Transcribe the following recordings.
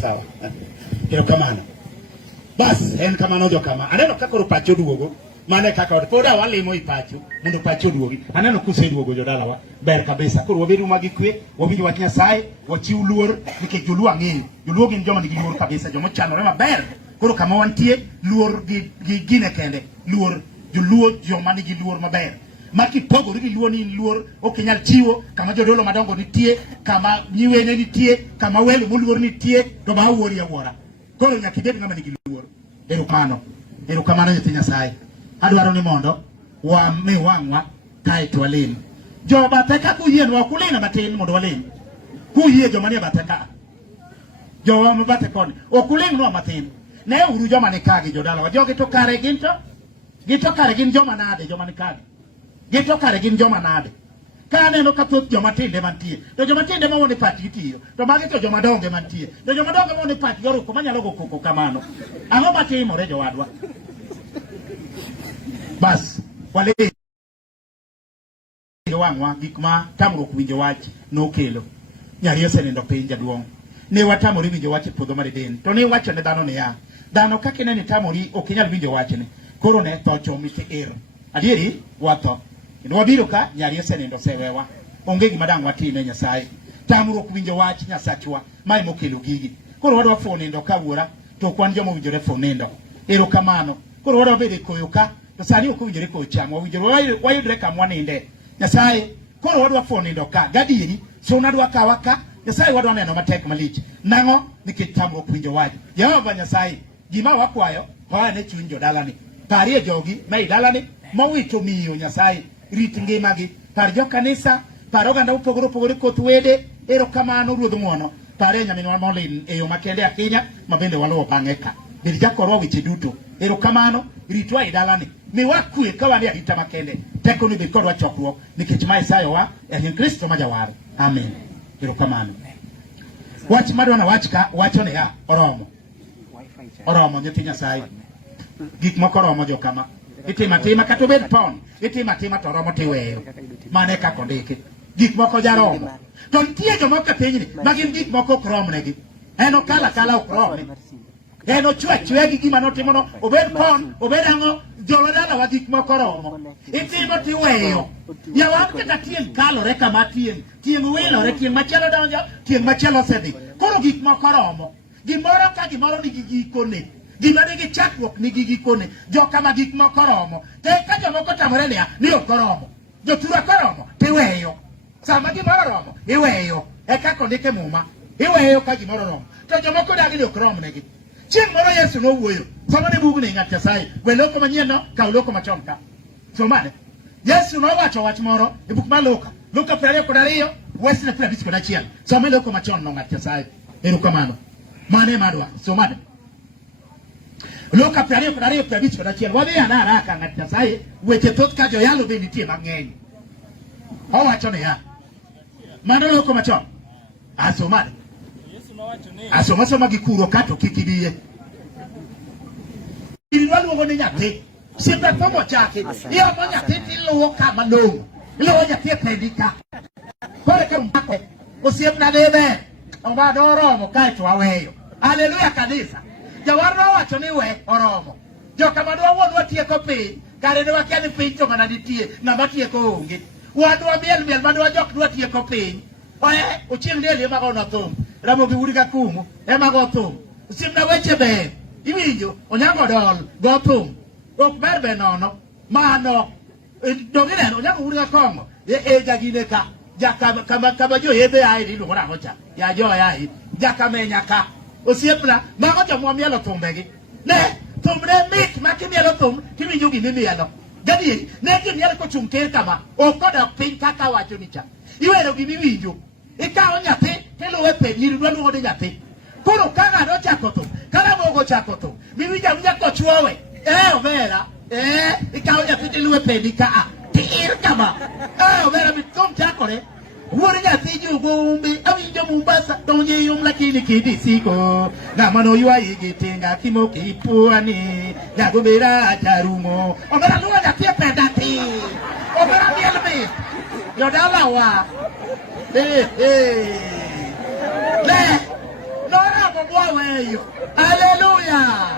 Sawa. Kero kamano. Bas, en kamano jo kama. Aneno kaka pacho duogo. Mane kaka poda walimo i pacho. Mondo pacho duogi. Aneno kuseduogo jo dalawa. Ber kabisa. Koro wabedo magi kwe, wawinjo wach Nyasaye, wachiw luor nikech joluo ang'eyo. Joluo gin joma nigi luor kabisa, joma chanore maber. Koro kama wantie luor gi gine kende. Luor joluo joma nigi luor maber. Maki pogori gi luo ni luor okinyal chiwo kama jodolo madongo nitie, kama nyiwene nitie, kama welo moluor nitie, to ba wuori awuora. Koro nyaka ibed ng'ama nigi luor. Erokamano nyathi Nyasaye. Adwaro ni mondo mi wang'wa kae to walim. Jo bathe ka kuyienwa kulina matin mondo walim. Kuyie joma nie bathe ka. Jo wa bathe koni. Okulinwa matin. Ne uru joma ni kagi jodala wa. Jogi to kare gin to. Gito kare gin joma nade joma ni kagi. Gito kare gin joma nade. Ka aneno ka thoth joma tinde mantie. To joma tinde ma wone pati itiyo. To magi to joma donge mantie. To joma donge ma wone pati yoruko manyalo go koko kamano. Ang'o matimore jowadwa? Bas, wale wang'wa gik ma tamruok winjo wach nokelo. Nyari osenindo piny jaduong'. Ne watamori winjo wach e puodho mar Eden. To ne wacho ne dhano niya, dhano kaka ineni tamori ok inyal winjo wachni. Koro ne tho chomi ti ero. Adieri watho. Kendo wabiro ka nyari osenindo osewewa. Onge gima dang' watime Nyasaye. Tamruok winjo wach Nyasachwa mae mokelo gigi. Koro wadwa fuo nindo ka wuora to ok wan joma owinjore fuo nindo. Erokamano. Koro wadwa bedo e koyo ka. To sani ok owinjore koyo cham. Owinjore wayudre kama waninde. Nyasaye koro wadwa fuo nindo ka. Gadieri suna dwa kawa ka. Nyasaye wadwa neno matek malich. Nang'o? Nikech tamruok winjo wach. Jehova Nyasaye gima wakwayo hoa ne chuny jodalani. Parie jogi ma i dalani mawito miyo Nyasaye rit ngimagi. Par jo kanisa, par oganda opogore koth wede. Erokamano Ruodh ng'wono. Parie nyaminwa molin e yo makende ahinya ma bende waluwo bang'e ka. Bed jakorwa weche duto. Erokamano ritwa i dalani. Miwa kwe ka wan e arita makende. Teko ni bed kodwa chokruok nikech ma Isayowa e nying Kristo ma jawar. Amen. Erokamano. Wach madwana wach ka wacho ne ya oromo nyathi Nyasaye. Gik moko oromo jo kama. Itima kata obed pon. Itima to oromo tiweyo. Mane kaka ondiki. Gik moko jaromo. To nitie jomoko e pinyni ma gin gik moko ok romnegi. En okala ok romne. En ochwe gi gima notimono. Obed pon, obed ang'o. Jolodala wa gik moko romo. Itimo tiweyo. Yawan kata tieng' kalore kama tieng' wilore, tieng' machielo donjo, tieng' machielo sedhi. Koro gik moko romo. Gimoro ka gimoro nigi gikone. Gima nigi chakruok nigi gikone. Jo kama gik moko romo. Te ka jomoko tamore niya ni ok oromo. Jotura koromo tiweyo. Sama gimoro romo iweyo. E kaka ondike Muma. Iweyo ka gimoro romo. To jomoko dagi ni ok romnegi. Chieng' moro Yesu nowuoyo. Somane bugni ng'at Nyasaye. Gwe loko manyien no, kaw loko machon ka. Somane. Yesu nowacho wach moro e buk mar Luka. Luka 22, wesne 51. Some loko machon no ng'at Nyasaye. Erokamano. Mane madwa. Somane. Luka 22, wadhi haraka ng'at Nyasaye. Weche thoth ka joyalo be nitie mang'eny. Owacho ne ya. Mano loko machon. Somane. Asoma gikuro kato kikidiye. Ilwa luongo ni nyathi. Siempre tomo chake. Iyo mo nyathi tiluwo kama long. Iluwo nyathi pendika. Kore ka mbako. Osiepna debe. Omado oromo kaito aweyo. Haleluya kanisa. Jawarno wacho ni we oromo. Joka madwa wuodwa tieko piny. Kare ne wakia ni piny to mana nitie. Ng'ama tieko onge. Wadwa miel madwa jok dwa tieko piny. Oye, uchieng' deli ema gono thum. Ramo gi wuri ka kumu, ema go thum. Simna weche be, iwinjo, onyango dol, go thum. Ok ber nono, mano. Dongi neno, onyango wuri ka kongo. Jagine ka. Kama jo yedhe airi, iluongo nang'o cha. Ya jo airi. Jakamenya ka. Osiepna, mago jomwa mielo thumbegi. Ne, thumne mit makimielo thum, tiwinjo gimimielo. Gadieri, ne gimielo kochung' ker kama. Ok kodok piny kaka wacho ni cha. Iwero gimiwinjo. Ikawo nyathi tiluwe piny iridwa luongo ni nyathi. Koro ka ng'ato ochako thum, kala mogo ochako thum, miwinja kochwowe. Omera, ikawo nyathi tiluwe piny ka tir kama. Omera mi thum chakore. Wuod nyathi jugo umbi, awinjo Mombasa Mombasa donje yum lakini kidi siko na mano yua yigitinga kimo kipuani ya gobera jarumo omera nuwa jatie pedati omera mielmi yodala wa le nora mobwa weyo hallelujah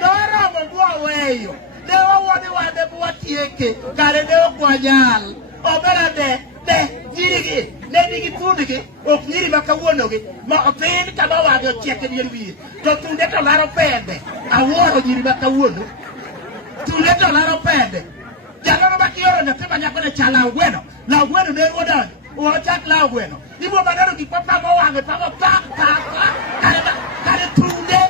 nora mobwa weyo ne wawoni wade bwa tieke kare ne okwanyal omera de jirigi ne digi tudigi ok nyiri makawuonogi ma opin kama wage ochieke dier wiye to tunde to laro pende awuoro nyiri makawuono tunde to laro pende jalono makioro nyathi manyako ne cha lao gweno ne ruodonjo ochak lao gweno ibo maneno gik mapamo wang'e pamo kare tunde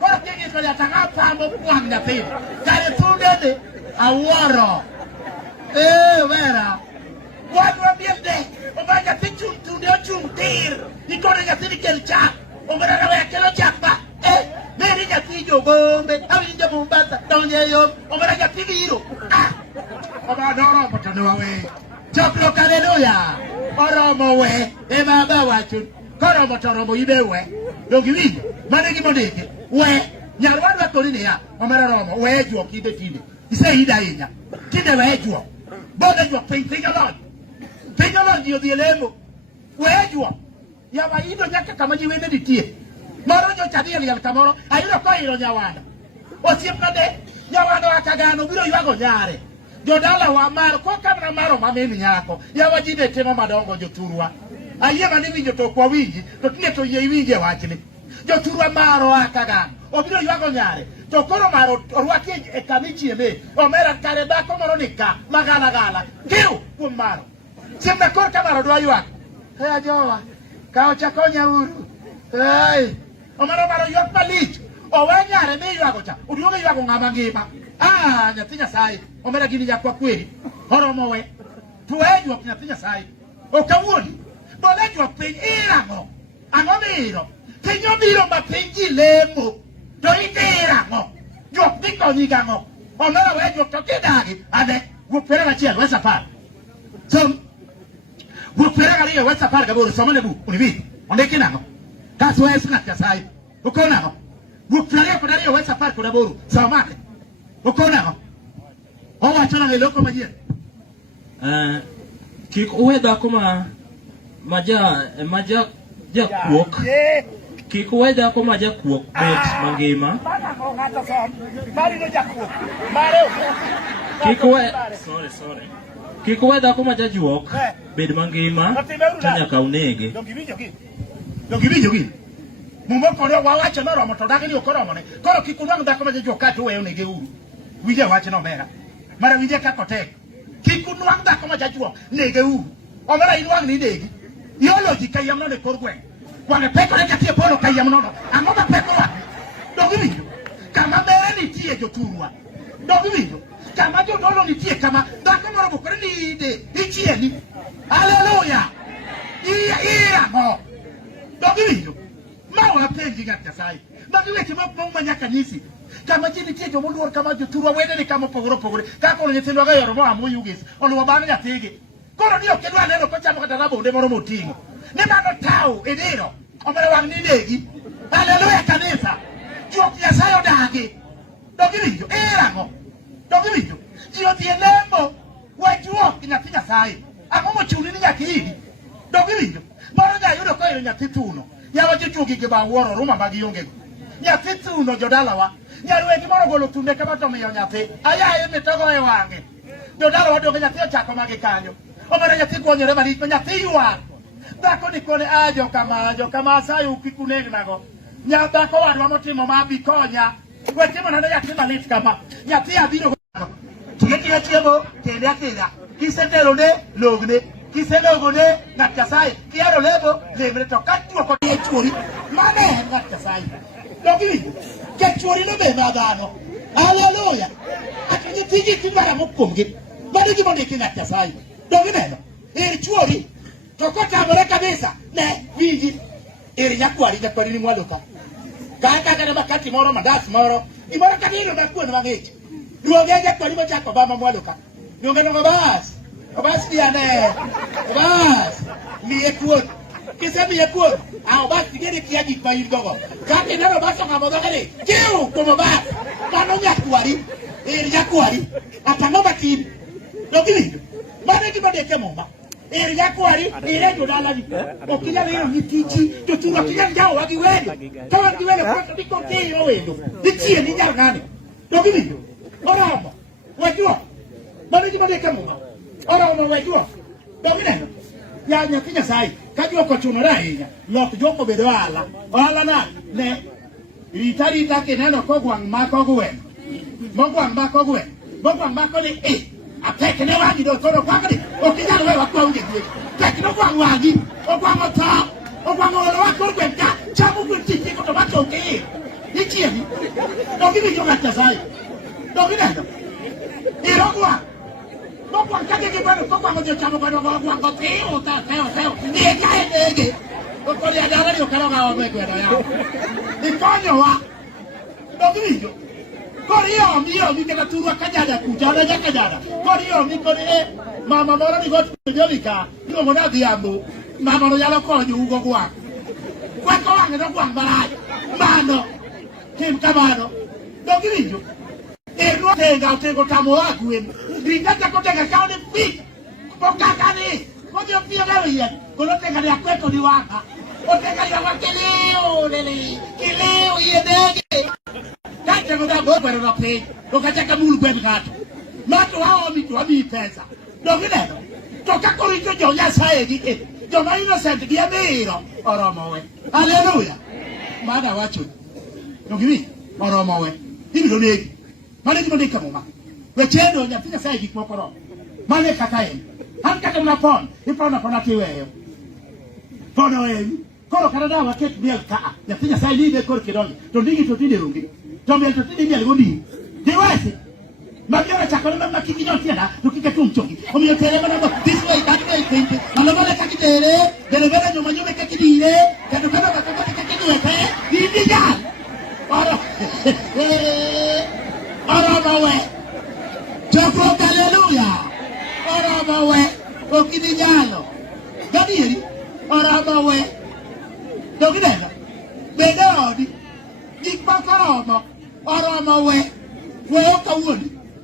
koro king'iso jatang'a pamo wang' nyathini kare tunde ni awuoro vera wadwa bielde oba nyathi chung tunde ochung' tir ikone nyathini kel chak omera rawe kelo chak ba meri nyathi jogombe awinjo Mombasa donje yo omera nyathi biro oba noromo to newawe chokruok haleluya oromo we baba wachun koromo to oromo ibe we dongi winjo mane gimondiki we nyarwadwa koni niya omera romo we juok ide tinde iseida ahinya tinde we juok bode juok piny alony ji odhi e lemo weye juok yawa ido nyaka kama ji wende nitie moro nyocha dhi e liel kamoro ayudo koiro nyawanda osiep nade nyawanda wakagano biro ywago nyare jodala wa mar kokamna maro mameni nyako yawa ji ne timo madongo joturwa ayie mani winjo to kwa winji to tine to yie winje wachni joturwa maro wakagano obiro ywago nyare to koro maro orwaki e kamichieme omera kare dako moro nika magala giu kuom maro siemna kor kamaro dwa ywak jowa ka ochakonya uru omaro maro ywak malich owe nyare mi ywago cha oduoge ywago ng'ama ngima nyathi Nyasaye omera gini jakwa kweri oromo we tuwe ywak nyathi Nyasaye okawuoni bole ywak piny ang'o miro piny obiro ma piny ji lemo to itirang'o ywak dhi konyi gang'o omera we ywak to kidagi ane wuok 21 we safar wuok 22 we safar gaboro somane buk unibidi ondiki nang'o kaso wes ng'at Nyasaye okon nang'o wuok 22 we safar kod aboro somane okon nang'o owacho nang'o e loko manyien kik uwe dhako ma jakuok kik uwe dhako ma jakuok bet mangima kik uwe dhako ma jajuok bed mangima to nyaka unege dongiwinjo gini mumo kono wawacho noromo to dagi ni okoromone koro kik unwang' dhako ma jajuok ka to weyo nege uru winje wach nomera mara winje kako tek kik unwang' dhako ma jajuok nege uru omera inwang' ni negi iolo ji kayam nono e kor gweng' wang'e pekore katie polo kayam nono ang'o ma pekowa dongiwinjo kama mere nitie joturwa dongiwinjo kama jodolo nitie kama dhako moro bukore ni ide ichieni haleluya irang'o dongiwinjo ma wapenji ng'at Nyasaye magi weche mapong' manyaka nyisi kama ji nitie jomoluor kama joturwa wede ni kama opogore kaka olo nyithindwa ga yoro moa moyugis oluwo bang' nyathigi koro ni ok idwa neno kochamo kata rabonde moro moting'o ni mano tao idiro omera wang' ni negi haleluya kanisa juok Nyasaye odagi dongiwinjo irang'o dongiwinjo ji odhi e lemo we juok nyathi Nyasaye ang'o mochuni ni nyaka idi dongiwinjo moro jayudo koiro nyathi thuno yawa jochuogi gi ba wuoro ruma mag iongego nyathi thuno jodalawa nyarwegi moro golo tunde kama to miyo nyathi ayaye mitogo e wang'e jodalawa donge nyathi ochako magi kanyo omera nyathi gwonyore malich ma nyathi ywak dhako ni kone jokama asayo kik unegnago dhako wadwa motimo ma bi konya we timo nade nyathi malit kama nyathi abiro tiyo chiemo tende akidha kiseterone logne kiselogone ng'at Nyasaye kiero lebo lemre to ka duoko ne chuori mane en ng'at Nyasaye dongiwinjo ke chuori no be ma dhano haleluya ati nyithigi kidwara mokuomgi mano gimondiki ng'at Nyasaye dongineno ir chuori to kotamore kabisa ne winji ir nyakwari ni mwalo ka kaka ne makati moro mandas moro gimoro kadiro na kuon mang'ich duoge nyakwari machako bama mwalo ka nyonge no bas diane bas miye kuon Kisemi ya kuo. Ao basi gini kiaji kwa gogo. Kaki naro baso ngamodo gani. Kiu kumo ba. Mano nyakuari. Nyakuari. Atangoma kini. Dokili. Mana di bade kemomba. Nyakuari. Ndo dala ni. Okija weno ni tichi. Tutura kija njao wagi weli. Kawa wagi weli kwa niko kiyo wendo. Nichie ni njao nani. Dokili. Orama. Wajua. Mana di bade kemomba. Orama wajua. Dokili. Ya nyakinya sai. Kajua kwa chumara hinya. Lok joko bedo ala na. Ne. Ritari take neno kogwang mako gwen. Mogwang mako gwen. Mogwang mako ni apeke ne wangi do toro kwakadi. Okija we wakwa unge gwe. Peke no gwang wangi. Ogwang ota. Ogwang olo wakwa gwen ka. Chamu gutiti ko to bato ke. Ichie ni. Dokini joka tasai. Dokina ndo. Irogwa. Mogwang kage ke bano kokwa mo chamu bano mogwang ko teo ta teo. Ni kae dege. Okori adara ni okaloga wa megwe do yao. Ikonyo wa. Dokini Korio mio mi kena turua kajada kujada jakajada. Korio mi kore mama mora ni got jolika. Ni mona diambo. Mama no yalo ko ju ugo kwa. Kwa ko wange no kwa barai. Mano. Kim kamano. Dogirinjo. E no tenga tengo tamo aguen. Ringata ko tenga kaone fit. Pokaka ni. Ko jo pia gawe yen. Ko no tenga ni akweto ni wanga. O tenga ya wakeleo lele. Kileo yedege. Kata ngoda boba ro pe o kacha mulu gwen gato mato hao mitu abi pesa dogine to ka ko ito jo ya sae di jo ma innocent di amiro oromo we hallelujah mada wacho dogini oromo we ibi do neki mane di mane kamo ma we chendo nya pisa sae di kokoro mane kakae han kaka na pon ipona pona tiwe pono koro karada wa ket biel ka nya pisa sae di be kor kidon to ndigi to tinde rungi Tombe to tidi nyali godi. Dewase. Magara chakole mama kikinyo tiana tukike tumchoki. Omiyo tere bana this way that way think. Malabala kakitere, belebele nyoma nyoma kakidire, kadukana bakabati kakiduete. Didi jan. Oro. Oro bawe. Choko hallelujah. Oro bawe. Okidi jalo. Gadi oro bawe. Dogidela. Bedodi. Dikpakaro Orama we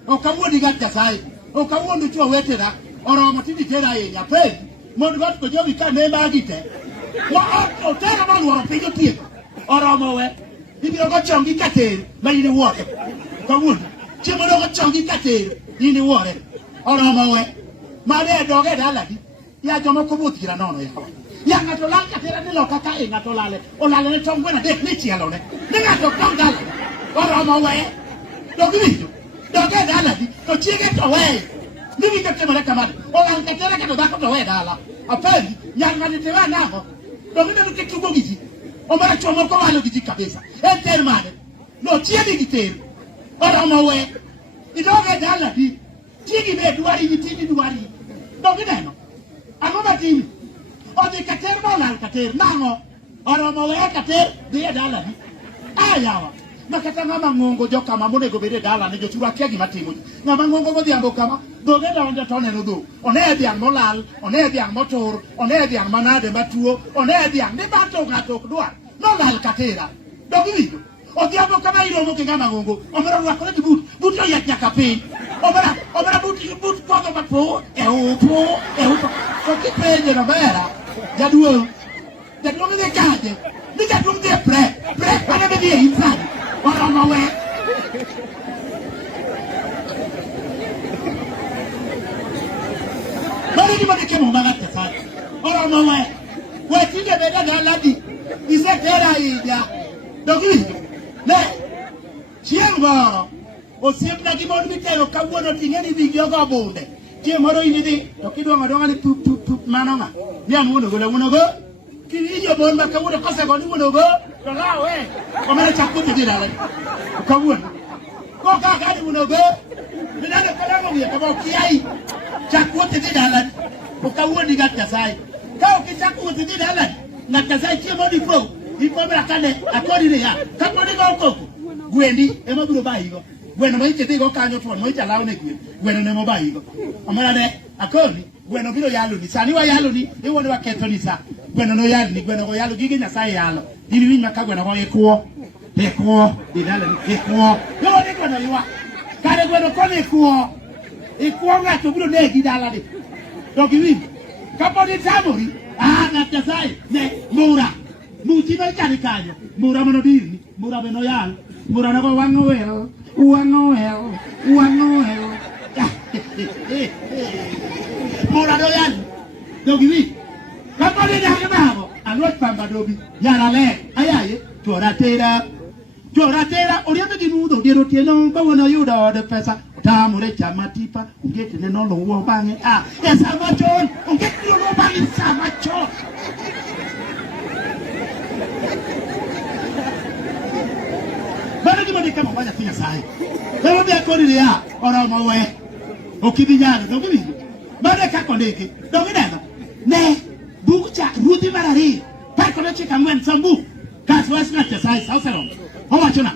okawoni gacha sai okawoni chuo wetera orama tidi tera yenya pe mon got ko jobi ka ne magite wa o tera ma woro pe yotie orama we ibiro go chongi kater ma ine wote kawoni chimo go chongi kater ine wore orama we ma be doge daladi ya jomo ko butira nono ya ngato lanka tera ne lokaka e ngato lale o lale ne tongwe na de ne chialo ne ngato tongala Orama we. Dogini. Doge dala di. To chiege to we. Nini kete mara kamade. Ola nkatera ke to dako to we dala. Apeli nyanga ni tewa nako. Dogini ni kitu gogiji. Omara chomo ko walo giji kabisa. Enter mane. No chiege giteru. Orama we. Idoge dala di. Chiege be duari ni tini duari. Dogini no. Anoma tini. Odi kater ma la kater nango. Orama we kater de dala di. Ayawa. Makata ngama ngongo joka mamone go bere dala ne jochura kia gimatimo ngama ngongo go diambo kama doge da wanda tone no do one diang molal one diang motor one diang manade matuo one diang ne bato gato dua no lal katera dogi vido o diambo kama iro mo ke ngama ngongo omera wa ko di buto ya nyakape omera but ko do mapo e o ko ki peje no bera jaduo mi kaje mi jaduo de pre ana be di inside Orama we. Mari di mane kemo magate sai. Orama we. We tinde beda galadi. Ise tera ida. Dogi. Ne. Chiengoro. O siemna gi mon mitero kawuono tingeni video go bunde. Tie moro inidi. To kidwa ngodonga ni tup manonga. Bia muno go. Kiriyo bon ma kawuono kose go ni muno go. Dola we. Omere chakuti di dala. Kawuono. Ko ka ga ni muno go. Binane kala ngo ya kabo kiai. Chakuti di dala. Ko kawuono gacha sai. Ka o ki chakuti di dala. Na kasai tie mo di fo. Ikomera kane akori ne ya. Ka mo ni go koko. Gwendi e mo biro ba higo. Gweno mo ite digo kanyo tuon mo ite lawo ne gwen. Gweno ne mo ba higo. Omera ne akori gweno biro yalo ni. Sani wa yalo ni e wona wa keto ni sa. gweno no yalo ni gweno go yalo gige Nyasaye yalo dini winj maka gweno go ikuo dinale ikuo yo ni gweno ywa kare gweno kono ikuo ng'ato biro negi dala di to giwinj kaponi tamori ng'at Nyasaye ne mura muchi no chani kanyo mura mano dirni mura beno yalo mura nago wang'o wel mura no yalo to giwinj kaponi dake mago alwot pamba dobi yara le ayaye chora tera oriembe gi mudho diero tieno bawono yudo od pesa tamore chama tipa ungeti ne no luwo bang'e sama chon ungeti no luwo bang'e sama chon bana gima de kama banya finya sai leo bia kodi ya oromo we okibinyana do gibi bana ka kondeke do gideno ne bucha ruti marari pa kono chika ngwen sambu kaswas na sai sausaron Howachona.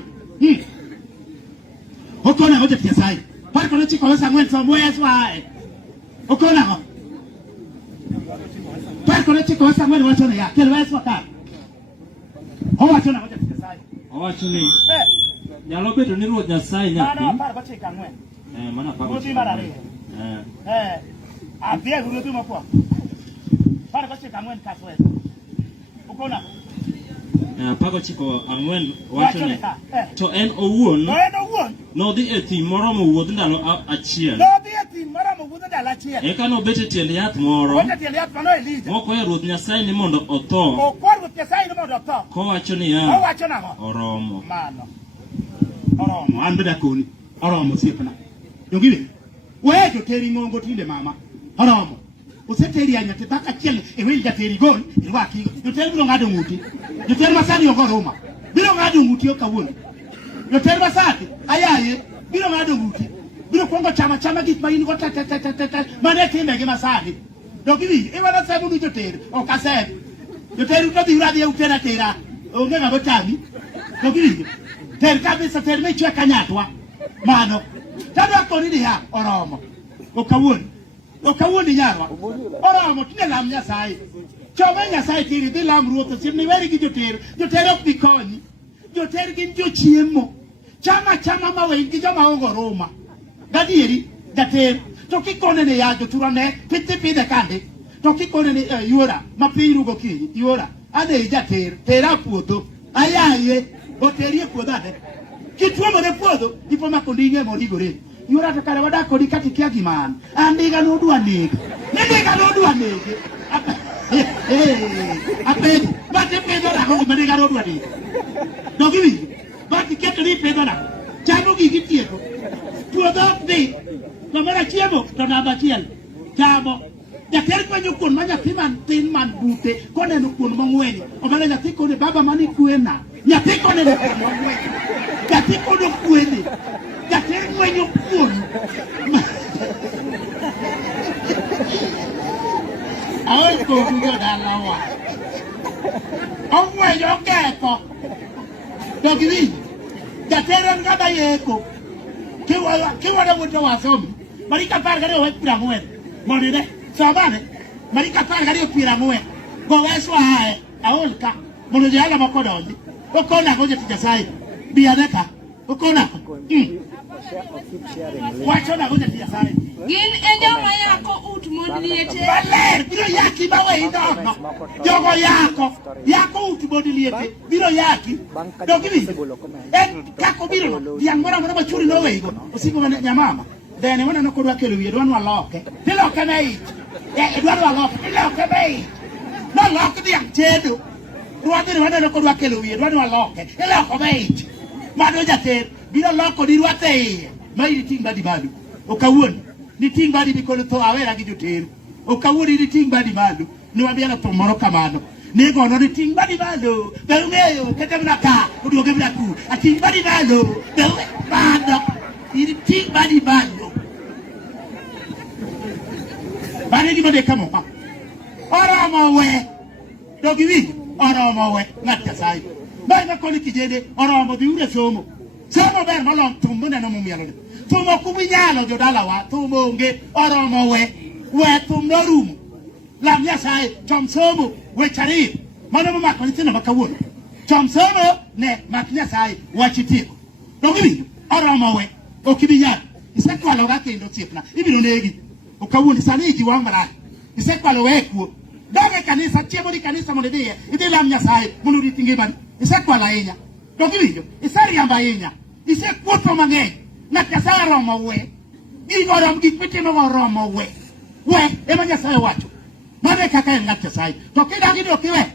Okona hoja Nyasaye. Par kono chiko wesa ngwen sambu eswae. Okona ho. Par kono chiko wesa ngwen wachona ya. Kel weswa ka. Howachona hoja Nyasaye. Owachoni. Nyalo bedo ni Ruoth Nyasaye nyathi. Mana par bachika ngwen. Mana par Ruti marari. Abia ruti mapwa. Par bachika ngwen kaswes. Okona. Pago chiko ang'wen wacho ni to en owuon nodhi e thim moro mowuodh ndalo achiel eka nobet e tiend yath moro mokwayo Ruoth Nyasaye ni mondo otho kowacho niya oromo an beda koni oromo siepna dongiwe weto teri ng'ongo tinde mama oromo useteri anya te baka chiel e wel jateri gol irwaki jotel biro ngado nguti jotel masani ogo Roma biro ngado nguti okawuon jotel masati ayaye biro ngado nguti biro kongo chama gik ma in go ta mane timbe gi masani do giwi e wala sabu du jotel o kaseb jotel to di radio utena tera o ngega botami do giwi ter kabisa ter me chwe kanyatwa mano tado ko ni ya oromo okawuon nyarwa oromo tine lam Nyasaye chome Nyasaye tiri dhi lam Ruoth sirni weri gi joter ok bikonyi joter gin jochiemo chama mawe gi joma ongo Roma gadieri jater to kikone ne ya joturane pidhe kande to kikone ne yuora ma piny rugo kinyi yuora ane jater tera puodho ayaye oterie puodho ade kituomore puodho ipo makondinge modigore Yura to kare wada kodi kati kia giman andiga no dwa nege apedi bate pedo na ko mandiga no dwa nege dogiwi bate keto ni pedo na chamo gigi tieko puodho ni kamera chiemo to namba chiel chamo jater kwanyo kuon manya timan tin man bute koneno kuon mang'wenyo ogala nyathi kone baba mani kwena nyathi koneno kuon mang'wenyo nyathi kono kwene jater ng'wenyo kuon awon ko dugo dalawa ong'wenyo keko dogiwi jater ngada yeko kiwada wuto wasomi marika par gari owe pira ng'wen monide sobane marika par gari o pira ng'wen go weswa hae aol ka mondo jala moko donji okona go jeti Nyasaye biadeka okona wacho na go jeti Nyasaye gin e joma yako ut modliete baler biro yaki bawe indono jogo yako ut modliete biro yaki dogiwi en kako biro diang mora machuri no weigo osigo mane nyamama dene wana no kodwa kelo wiye dwan waloke tiloke nei dwan waloke tiloke nei no loke diang chedo ruadhi wana no kodwa kelo wiye dwan waloke tiloko nei mado jater biro loko di ruate mai ting badi badu okawuon ni ting badi bikono to awera gi joteru okawuon ni ting badi badu ni wabiana to moro kamano nego no ni ting badi badu beungeyo kete mnaka oduoge mnaku ating badi badu bado ini ting badi badu bani di made kamo pa oromo we dogiwi oromo we ng'at Nyasaye bai ma koni kijede oromo bi ure somo ber molon tumbo ne no mumialo tumo kubinyalo jodalawa tumo onge oromo we tum no rum lam Nyasaye chom somo wechari mano mo makoni tino makawuono chomsono ne mak Nyasaye wachitieko dongi oromo we okibiyan isekwalo ga kendo tiepna ibiro negi okawuono sani ji wang marach isekwalo we kuo doge kanisa chiemo di kanisa mondo idhi lam Nyasaye mondo rit ngimani isekwalo ahinya dongi iseriamba ahinya isekuotho mang'eny ng'at Nyasaye oromo we gigorom gik mitimo oromo we ema Nyasaye wacho mane kaka en ng'at Nyasaye to kidagi dok iwe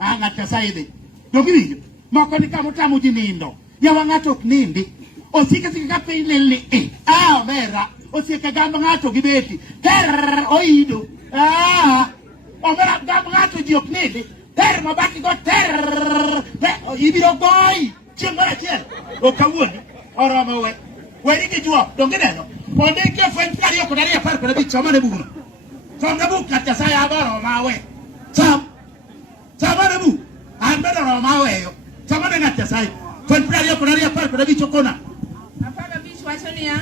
ng'at Nyasaye dhi dongi moko ni kama tamo ji nindo yawa ng'ato ok nindi osike sike ka piny lili omera osike gamba ng'ato gi beti oido omera gamba ng'ato ji ok nindi mabaki go ibiro goyi chieng' mar achiel okawuono oromo we weri gi juo dongi neno ondike fweny 20:15 somane bugno somne buk ng'at Nyasaye aboro mawe somane buk an bedo oromo maweyo somane ng'at Nyasaye fweny 20:15 okona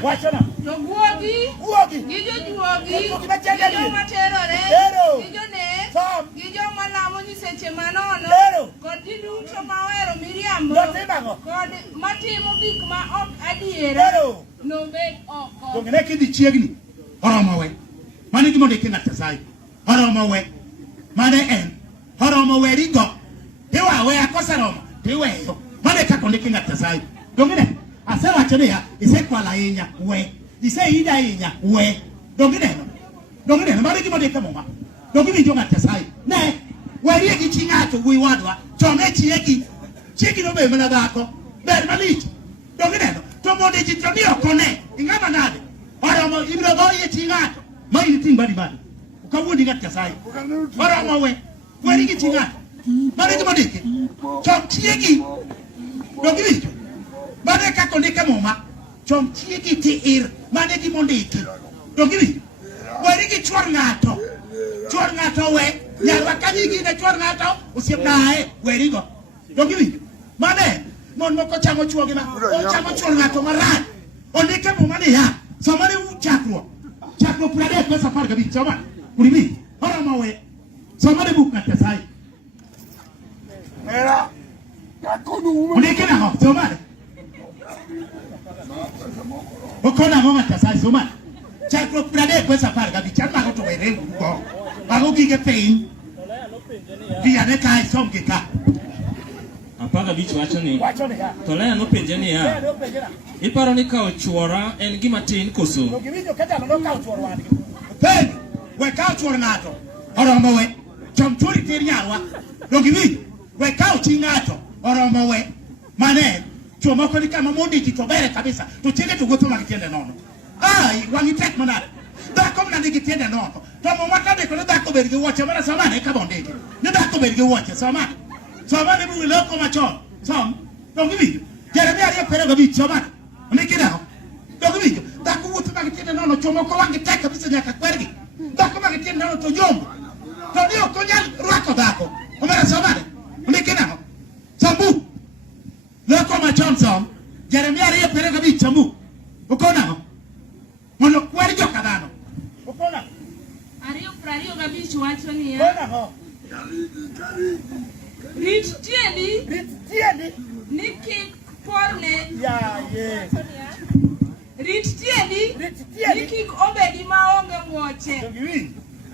wachona to guogi gi jojuogi gi joma terore gi jonek gi joma lamo nyiseche manono kod ji duto ma ohero miriambo kod matimo gik ma ok adiera nobed oko dongine kidhi chiegni oromo we mane gima ondiki ng'at Nyasaye oromo we mane en oromo werigo tiwawe akoseromo tiweyo mane kaka ondiki ng'at Nyasaye dongine asewacho niya isekwala ahinya we iseida ahinya we dongi neno mane gima ondiki muma dongi winjo ng'at Nyasaye ne werie gi chi ng'ato wi wadwa chome chiegi no be mana dhako ber malich dongi neno to mondo ji to ni okone ing'ama nade oromo ibiro goye chi ng'ato ma in ting badi ukawuondi ng'at Nyasaye oromo we weri gi chi ng'ato mane gima ondiki chom chiegi dongi winjo mane kaka ondike muma chom chiegi tiir mane gima ondiki dongi winjo weri gi chuor ng'ato we nyarwa kanyigi ne chuor ng'ato osiep nae weri go dongi winjo mane mon moko chamo chuogi ma chamo chuor ng'ato marach ondike muma ni ya somane chakruok 30:15 somane uribi oromo we somane buk ng'at Nyasaye ondike nang'o somane okona ng'o ng'at Nyasaye somane chakruok 30:15 an mago to were go mago gige piny biyane kae som gi ka 15 wacho ni to Lea nopenje niya iparo ni kawo chuora en gima tin koso penj we kawo chuor ng'ato oromo we chom chuori tir nyarwa dongi winjo we kawo chi ng'ato oromo we mane chuo moko ni kama mondiki to bere kabisa to chiege to wuotho mag tiende nono wangi tek manade dhako mna nigi tiende nono to mo matade ko dhako ber gi wuoche mana somane ka bondiki ni dhako ber gi wuoche somane bu loko machon dongi winjo Jeremia 2:15 somane ondiki nao dongi winjo dhako wuotho mag tiende nono chuo moko wangi tek kabisa nyaka kwergi dhako mag tiende nono to yombo to ni ok onyal rwako dhako omera somane ondiki nao sambu loko machon Jeremia 2:15 sambu okona mondo kweri joka dhano okona 2:25 wacho niya rit tiendi ni kik porne rit tiendi ni kik obedi maonge wuoche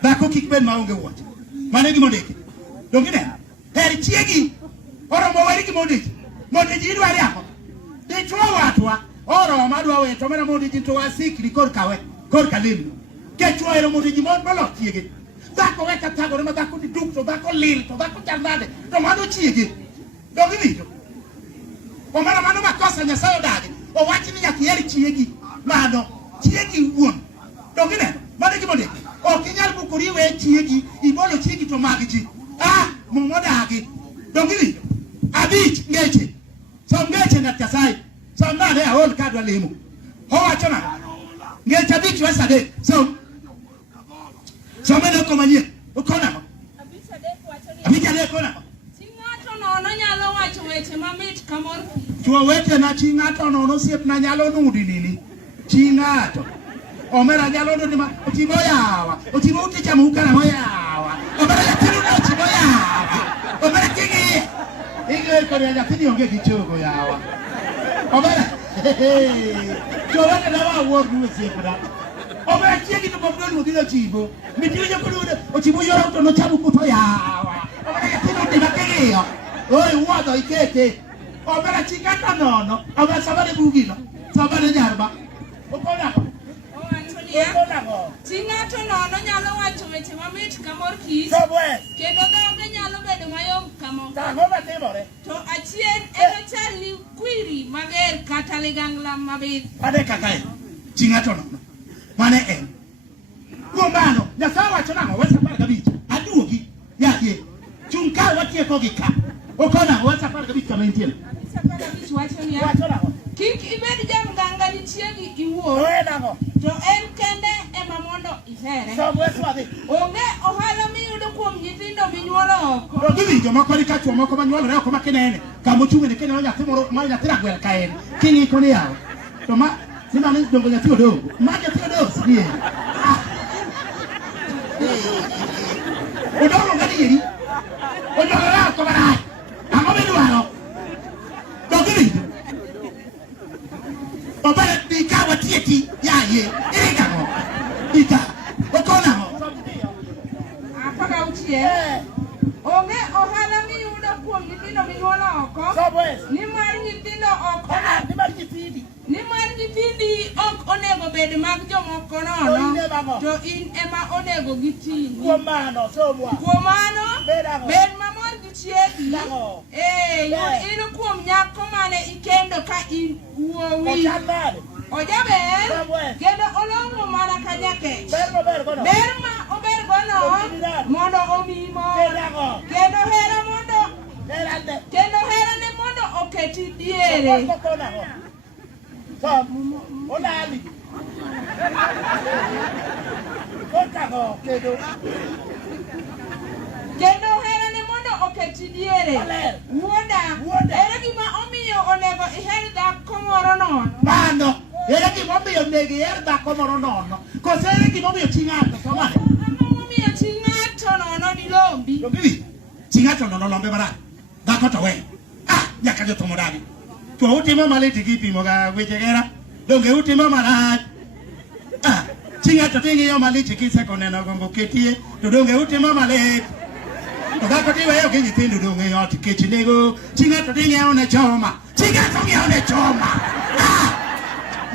dhako kik bed maonge wuoche mane gima ondiki dongi neno her chiegi oromo weri gima ondiki mondo ji idwari ako dichuo watwa oromo adwa we to mana mondo ji to wasikri korka limno kechuo ero mondo ji molo chiege dhako we katagore ma dhako ni duk to dhako lil to dhako chalnade to mano chiege dongi winjo omana mano makosa Nyasaye odagi owachi ni nyaka iher chiegi mano chiegi wuon dongi neno mane gima ondiki ok inyal bukori we chiegi ibolo chiegi to mag ji momodagi dongi winjo 5 ngeche som ngeche ng'at Nyasaye som nade aol kadwa lemo owacho na ngeche 5 wes 3 somene okomanyie okona 5:3 okona chi ng'ato nono nyalo wacho weche mamit kamor chuo wete na chi ng'ato nono osiep na nyalo nudi nini chi ng'ato omera nyalo nudi ma otimo yawa otimo ute chamo ukana moyawa omera yatiro na otimo ler kore nyathini onge gi chogo yawa. Obera. Jowete dawa wuor duwe siepna. Obera chiegi to mabdo luogi no chibo. Mitiri jo kudude ochibo yoro to no chabu kuto yawa. Obera nyathini ndi makiyo. Oi wuodo ikete. Obera chingata nono. Obera sabane bugino. Sabane nyarba. Okona. Tingato nono nyalo wacho weche mamit kamor kich. Kendo dhoge nyalo bedo mayom kamo. To achien eno chali kwiri mager kata ligangla mabith. Mane kakae. Tingato nono. Mane en. Kuomano, Nyasaye wacho nang'o wesa 15. Aduogi. Yakie. Chunka watie kogi ka. Okona wesa 15 kama intiere. Wesa 15 wacho ni ya. Kik ibed jamganga nichiegi iwuo. To en kende ema mondo ihere. Onge ohala miyudo kuom nyithindo minyuolo oko. To giwinjo moko ni ka chuo moko manyuolore oko makinene. Kama ochung'e ne kene nyathi moro ma nyathi ragwel ka en. King'iko ni yawo. To ma sima ni dongo nyathi odongo. Ma nyathi odongo nie. Odongo ngadieri. Odongo oko baraj. Ang'o midwaro? To giwinjo. Obera dika watieti yaye. Ega mo. Dika. Okona mo. Apaka utie. Onge ohala miyudo kuom nyithindo minyuolo oko. Nimar nyithindo oko. Nimar nyithindi ok onego bed mag jomoko nono. To in ema onego gitini. Kuom mano bed mamor gi chiegi. In kuom nyako mane ikendo ka in wuowi. Ojaber kendo olong'o mana ka nyakech. Ber ma obergo no mondo omi mor. Kendo herane mondo oketi diere. Olali. Kendo herane mondo oketi diere. Wuoda. Ere gima omiyo onego iher dhako moro nono. Mano. Ere gima omiyo onego iher dhako moro nono. Koso ere gima omiyo chi ng'ato somane. Omiyo chi ng'ato nono di lombi. Chi ng'ato nono lombe marach. Dhako to we. Nyaka jothomo dagi. Chuo utimo malit gipimo ga weche gera. Donge utimo marach. Chi ng'ato ting'iyo malich kiseko neno gombo ketie. To donge utimo malit. To dhako tiweyo gi nyithindo donge ot kech nego. Chi ng'ato ting'iyo ne choma. Chi ng'ato ng'iyo ne choma.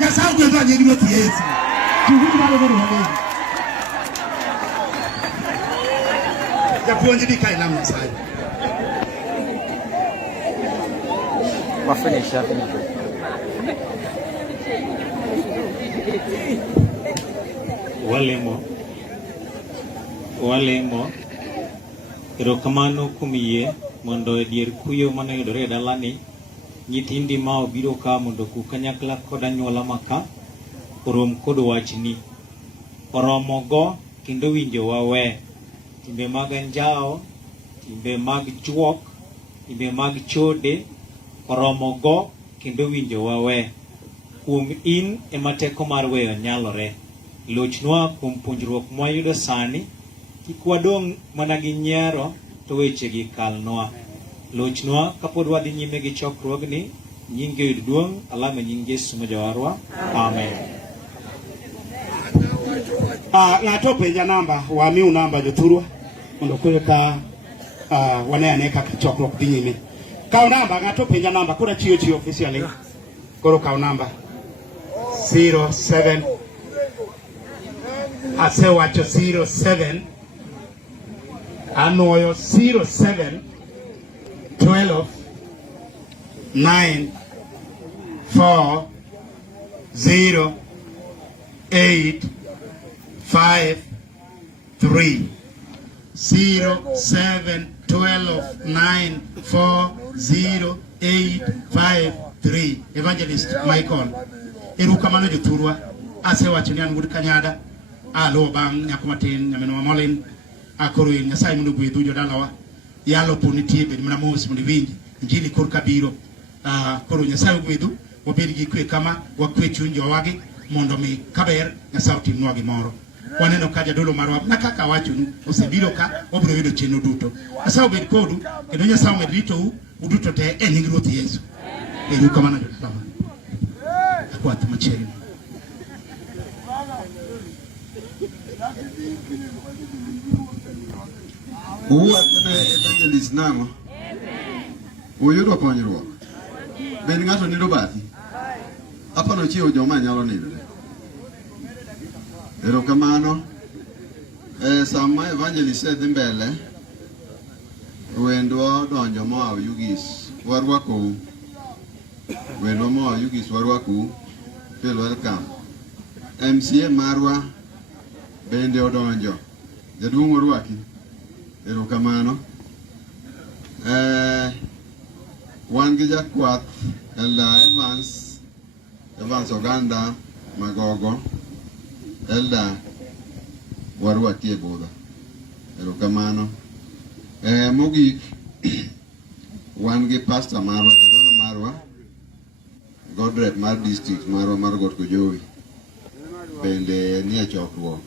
Nyasaye gwedho nying Ruoth Yesu. Tuguru malo godo mang'eny. Japuonj di ka ilam Nyasaye. Wafinisha. Walemo erokamano kuom yie mondo edier kuyo mane yudore e dalani nyithindi ma obiro ka mondo ku kanyakla kod anyuola maka orom kod wachni oromogo kendo winjo wawe timbe mag anjao, timbe mag chuok, timbe mag chode oromogo kendo winjo wawe. Kuom in ema teko mar weyo nyalore. Lochnwa kuom puonjruok mwayudo sani, kik wadong' mana gi nyiero to wechegi kalnwa. Lochnwa kapod wadhi nyime gi chokruogni, nyinge yud duong' alame nying Yesu ma jawarwa. Amen. Ng'ato penja namba, wamiu namba jothurwa mondo koyo ka wanene kaka chokruok dhi nyime. Kaw namba, ng'ato penja namba, kura chiyo officially. Koro kaw namba 07 asewacho 07 anuoyo 07 12 9 4 0 8 5 3 07 12 9 4 0 8 5 3. Evangelist Michael erukamano jothurwa asewacho ni an wuod Kanyada alo bang' nyako matin nyaminwa Molin akoro Nyasaye mondo gwedhu jodalawa yalo po nitie bed mana mos mondo winji injili kor kabiro koro Nyasaye gwedhu wabed gi kwe kama wakwe chuny jowagi mondo mi kaber Nyasaye otimnwa gimoro waneno ka jadolo marwa na kaka wacho osebiro ka obiro yudo chenro duto. Asa obed kodu kendo Nyasaye omed ritou uduto te e nying Ruoth Yesu. Erokamano jodolo. Akwath machiegni. Uwachone evangelist nang'o? Uyudo konyruok? Ben ng'ato nido bathi? Apano chiwo joma nyalo nidore. Erokamano. Sama evangelist dhi mbele, wendwa donjo moa Ugis, warwakou. Wendwa moa Ugis warwakou. Feel welcome. MCA marwa bende odonjo. Jaduong' orwaki. Erokamano. Wan gi jakwath Elda Evans Oganda Magogo. Elda warwaki e budho. Erokamano. Mogik wan gi pastor marwa, jadolo marwa, Godrep mar district marwa mar Got Kojowi bende nie chokruok.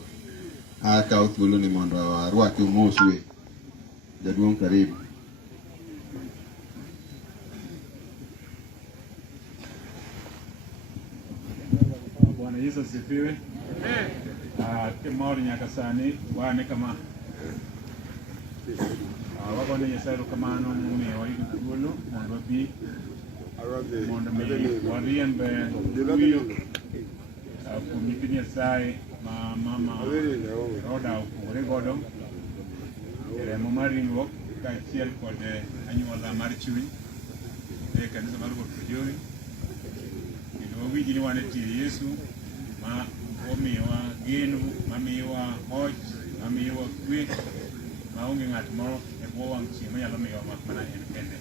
Akaw thuolo ni mondo arwaki umoswe. Jaduong' karibu. Bwana Yesu asifiwe. Kimor nyaka sani wane kama wagone Nyasaye erokamano momiyo wayudo thuolo mondo wabi mondo mi wariembe kuyo kuom nyithi Nyasaye ma mama Roda opogore godo e remo mar ringruok kaachiel kod anyuola mar chuny e kanisa mar Got Kojowi. Kendo wawinji ni wan e tie Yesu ma omiyowa geno, mamiyowa hoch, mamiyowa kwe, maonge ng'at moro e bwo wang' chieng' manyalo miyowa mak mana en kende.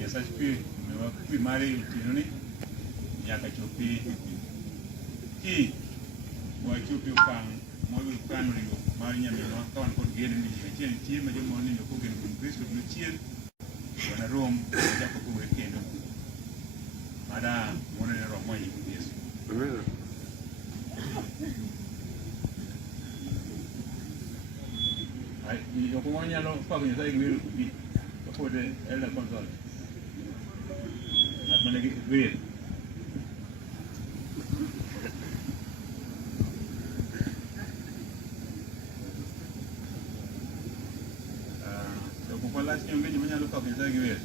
Nyasach kwe omiyowa kwe mare e otieno ni nyaka chopi wachopi okang' mwabiro kano ringruok mar nyaminwa ka wan kod geno ni achiel nitie ma joma onindo kogeno kuom Kristo biro chier, wana rom chako kowe kendo mada monene romo e nying Yesu. Jok manyalo pako Nyasaye gi wer gi kapod Elda Consol. Ng'at mane gi wer. Jok molas nyonge joma nyalo pako Nyasaye gi wer.